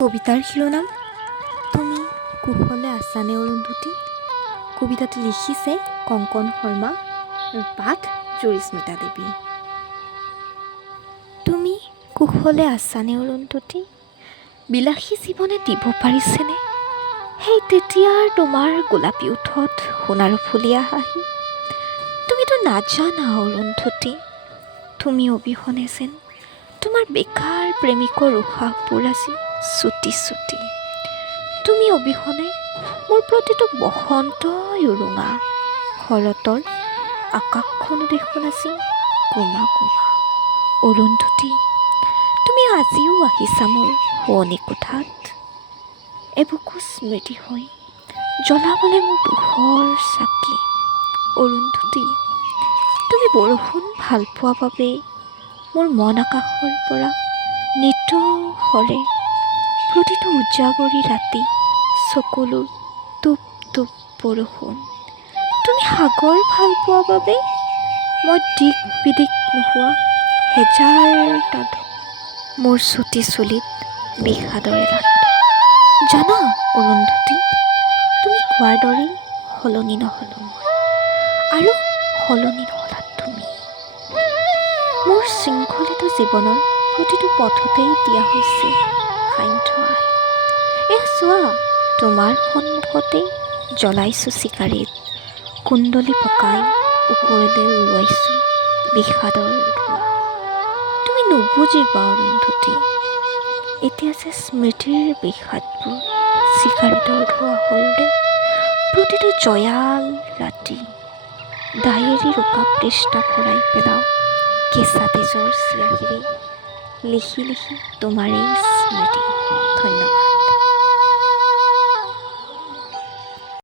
কবিতাৰ শিৰোনাম তুমি কুশলে আছানে অৰুন্ধতী। কবিতাটো লিখিছে কংকন শৰ্মা আৰু পাঠ জুৰিস্মিতা দেৱী। তুমি কুশলে আছানে অৰুন্ধতী, বিলাসী জীৱনে দিব পাৰিছেনে সেই তেতিয়াৰ তোমাৰ গোলাপী ওঠত সোণাৰু ফুলীয়া হাঁহি। তুমিতো নাজানা অৰুন্ধতী, তুমি অবিহনে যেন তোমাৰ বেকাৰ প্ৰেমিকৰ উশাহবোৰ আজি চুটি চুটি। তুমি অবিহনে মোৰ প্ৰতিটো বসন্তই উৰুঙা, শৰতৰ আকাশখনো দেখোন আজি গোমা গোমা। অৰুন্ধতী, তুমি আজিও আহিছা মোৰ শোৱনি কোঠাত, এবুকু স্মৃতি হৈ জ্বলাবলৈ মোৰ দুখৰ চাকি। অৰুন্ধতী, তুমি বৰষুণ ভাল পোৱা বাবেই মোৰ মন আকাশৰ পৰা নিতৌসৰে প্ৰতিটো উজাগৰি ৰাতি চকুলোৰ টোপ টোপ বৰষুণ। তুমি সাগৰ ভাল পোৱা বাবে মই দিক বিদিক নোহোৱা হেজাৰ মোৰ চুটি চুলিত বিষাদৰে লাট। জানা অৰুন্ধতী, তুমি কোৱাৰ দৰেই সলনি নহ'লো মই, আৰু সলনি নহ'লা তুমি। মোৰ শৃংখলিত জীৱনৰ প্ৰতিটো পথতেই দিয়া হৈছে সান্ধ্য আই। এয়া চোৱা, তোমাৰ সন্মুখতেই জ্বলাইছোঁ চিকাৰীত, কুণ্ডলী পকাই ওপৰলৈ উৰুৱাইছোঁ বিষাদৰ ধোঁৱা। তুমি নুবুজিবা অৰুন্ধতী, এতিয়া যে স্মৃতিৰ বিষাদবোৰ চিকাৰীতৰ ধোঁৱা হৈ উৰে প্ৰতিটো জয়াল ৰাতি। ডায়েৰীৰ উকা পৃষ্ঠা ভৰাই পেলাওঁ কেঁচা তেজৰ চিয়াহীৰে লিখি লিখি তোমাৰ এই স্মৃতি। ধন্যবাদ।